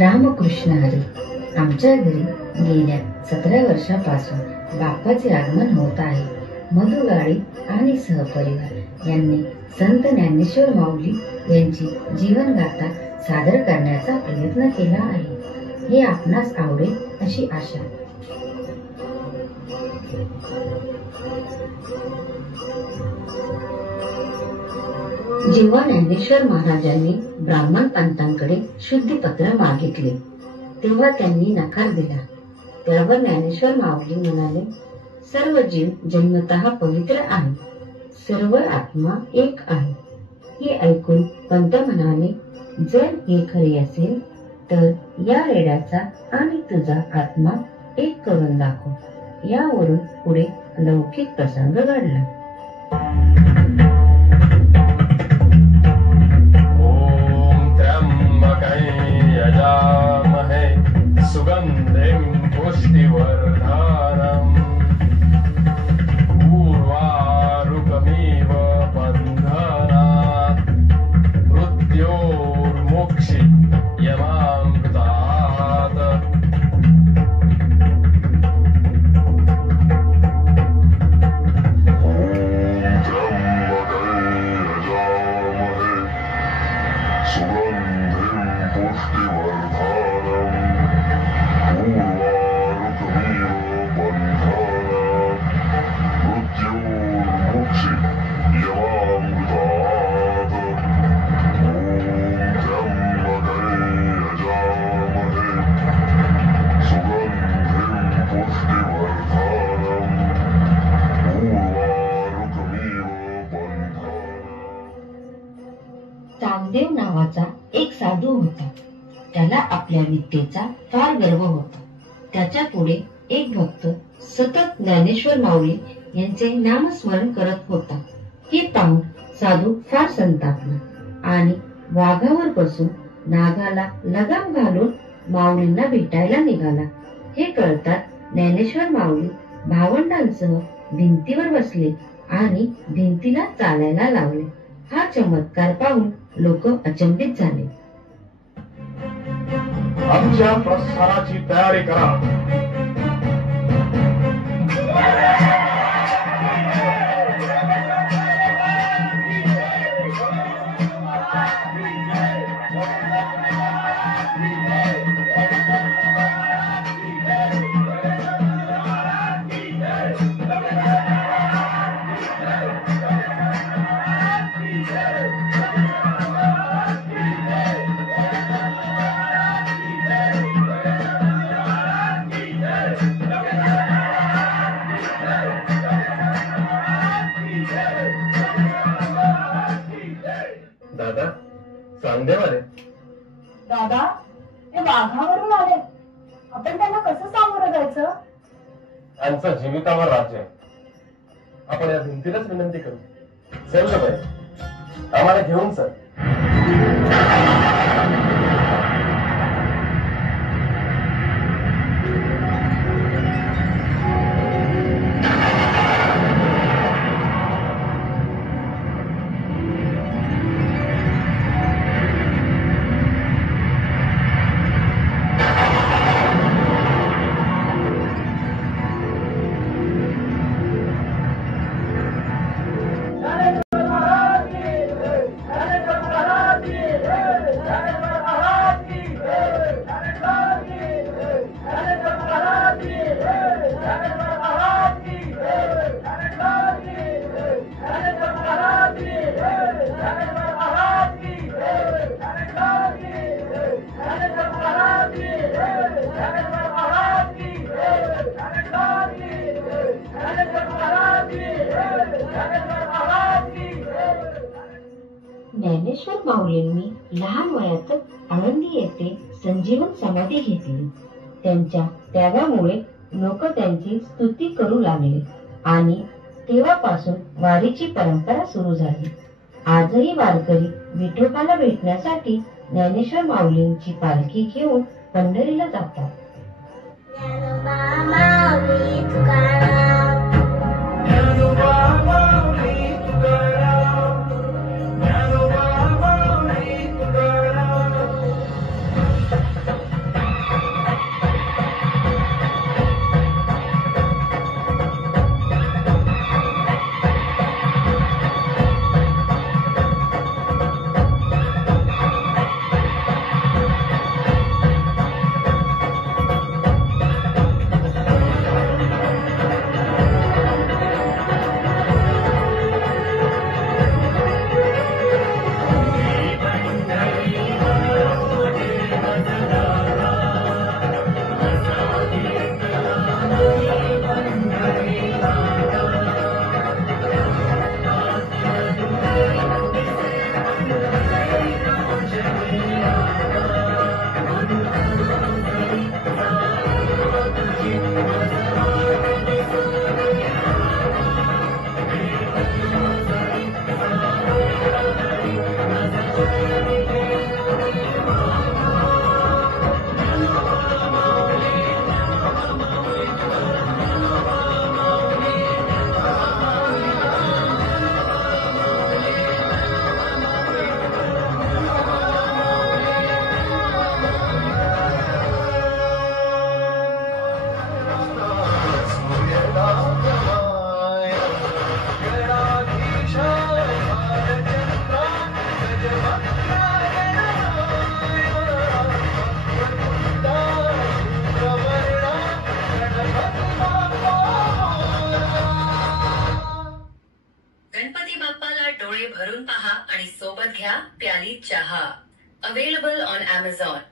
रामकृष्ण हरी. आमच्या घरी गेल्या 17 वर्षापासून बाप्पाचे आगमन होत आहे. मधुगाडी आणि सहपरिवार यांनी संत ज्ञानेश्वर माऊली यांची जीवनगाथा सादर करण्याचा प्रयत्न केला आहे. हे आपणास आवडेल अशी आशा. जेव्हा ज्ञानेश्वर महाराजांनी ब्राह्मण पंथांकडे शुद्धीपत्र मागितले तेव्हा त्यांनी नकार दिला. त्यावर ज्ञानेश्वर माऊली म्हणाले, सर्व जीव जन्मतः पवित्र आहे, सर्व आत्मा एक आहे. हे ऐकून पंत म्हणाले, जर हे खरे असेल तर या रेड्याचा आणि तुझा आत्मा एक करून दाखव. यावरून पुढे लौकिक प्रसंग घडला. सुगंधिं पुष्टिवर्धनम् उर्वारुकमिव बन्धनात् मृत्योर्मोक्षि यमामृतात्. चांगदेव नावाचा एक साधू होता. त्याला आपल्या विद्येचा फार गर्व होता. त्याच्या पुढे एक भक्त सतत ज्ञानेश्वर माऊली यांचे नामस्मरण करत होता. हे पाहून साधू फार संतापला आणि वाघावर बसून नागाला लगाम घालून माऊलींना भेटायला निघाला. हे कळताच ज्ञानेश्वर माऊली भावंडांसह भिंतीवर बसले आणि भिंतीला चालायला लावले. हा चमत्कार पाहून लोक अचंबित झाले. आमच्या प्रस्थानाची तयारी करा. धंदेवर आहे. दादा, ते वाघावरून आले. आपण त्यांना कसं सामोरं जायचं? त्यांचं जीवितावर राज्य आहे. आपण या भिंतीलाच विनंती करू. चल शबाई, आम्हाला घेऊन चल. ज्ञानेश्वर माऊलींनी लहान वयातच आळंदी येथे संजीवन समाधी घेतली. त्यांच्या त्यागामुळे लोक त्यांची स्तुती करू लागले आणि तेव्हापासून वारीची परंपरा सुरू झाली. आजही वारकरी विठोबाला भेटण्यासाठी ज्ञानेश्वर माऊलींची पालखी घेऊन पंढरीला जातात. गणपती बाप्पाला डोळे भरून पहा आणि सोबत घ्या प्याली चहा. Available on Amazon.